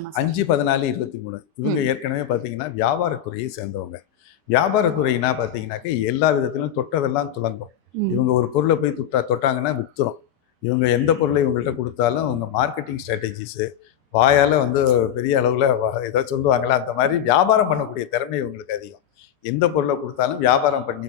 5, 14, 23 இவங்க ஏற்கனவே பார்த்தீங்கன்னா வியாபாரத்துறையை சேர்ந்தவங்க. வியாபாரத்துறைனா பார்த்தீங்கன்னாக்க எல்லா விதத்திலும் தொட்டதெல்லாம் துலங்கும். இவங்க ஒரு பொருளை போய் தொட்டாங்கன்னா வித்துரும். இவங்க எந்த பொருளை இவங்கள்ட்ட கொடுத்தாலும் அவங்க மார்க்கெட்டிங் ஸ்ட்ராட்டஜிஸு வாயால் வந்து பெரிய அளவில் ஏதோ சொல்லுவாங்களா அந்த மாதிரி வியாபாரம் பண்ணக்கூடிய திறமை இவங்களுக்கு அதிகம். எந்த பொருளை கொடுத்தாலும் வியாபாரம் பண்ணி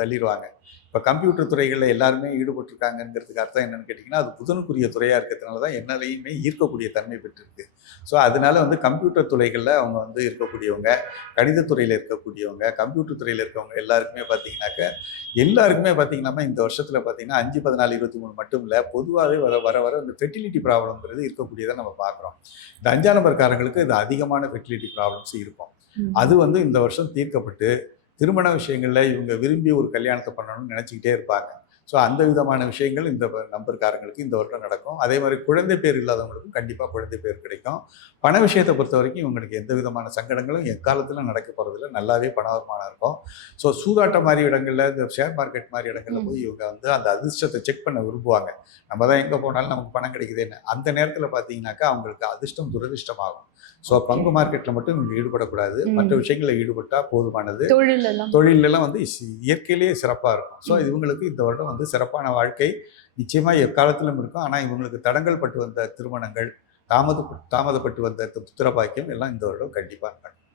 தள்ளிடுவாங்க. இப்போ கம்ப்யூட்டர் துறைகளில் எல்லாருமே ஈடுபட்டிருக்காங்கிறதுக்கு அர்த்தம் என்னன்னு கேட்டிங்கன்னா, அது புதனுக்குரிய துறையாக இருக்கிறதுனால தான் என்னையுமே ஈர்க்கக்கூடிய தன்மை பெற்றிருக்கு. ஸோ அதனால வந்து கம்ப்யூட்டர் துறைகளில் அவங்க வந்து இருக்கக்கூடியவங்க, கணிதத்துறையில் இருக்கக்கூடியவங்க, கம்ப்யூட்டர் துறையில் இருக்கவங்க எல்லாருக்குமே பார்த்தீங்கன்னா இந்த வருஷத்தில் பார்த்தீங்கன்னா 5, 14, 23 மட்டும் இல்லை, பொதுவாகவே வர இந்த ஃபெர்டிலிட்டி ப்ராப்ளம்ங்கிறது இருக்கக்கூடியதை நம்ம பார்க்குறோம். இந்த 5ஆம் நம்பர்காரங்களுக்கு இது அதிகமான ஃபெர்டிலிட்டி ப்ராப்ளம்ஸ் இருக்கும். அது வந்து இந்த வருஷம் தீர்க்கப்பட்டு திருமண விஷயங்களில் இவங்க விரும்பி ஒரு கல்யாணத்தை பண்ணணும்னு நினச்சிக்கிட்டே இருப்பாங்க. ஸோ அந்த விதமான விஷயங்கள் இந்த நம்பர்காரங்களுக்கு இந்த வருடம் நடக்கும். அதே மாதிரி குழந்தை பேர் இல்லாதவங்களுக்கும் கண்டிப்பாக குழந்தை பேர் கிடைக்கும். பண விஷயத்தை பொறுத்த வரைக்கும் இவங்களுக்கு எந்த விதமான சங்கடங்களும் எக்காலத்தில் நடக்க போகிறதில்ல. நல்லாவே பண வருமானம் இருக்கும். ஸோ சூதாட்டம் மாதிரி இடங்களில், இந்த ஷேர் மார்க்கெட் மாதிரி இடங்களில் போய் இவங்க வந்து அந்த அதிர்ஷ்டத்தை செக் பண்ண விரும்புவாங்க. நம்ம தான் எங்கே போனாலும் நமக்கு பணம் கிடைக்குதுன்னு. அந்த நேரத்தில் பார்த்தீங்கன்னாக்கா அவங்களுக்கு அதிர்ஷ்டம் துரதிர்ஷ்டமாகும். ஸோ பங்கு மார்க்கெட்டில் மட்டும் இவங்க ஈடுபடக்கூடாது. மற்ற விஷயங்களில் ஈடுபட்டால் போதுமானது. தொழிலெல்லாம் வந்து இயற்கையிலேயே சிறப்பாக இருக்கும். ஸோ இவங்களுக்கு இந்த வருடம் வந்து சிறப்பான வாழ்க்கை நிச்சயமாக எக்காலத்திலும் இருக்கும். ஆனால் இவங்களுக்கு தடங்கள் பட்டு வந்த திருமணங்கள், தாமதப்பட்டு வந்த புத்திர பாக்கியம் எல்லாம் இந்த வருடம் கண்டிப்பாக நடக்கும்.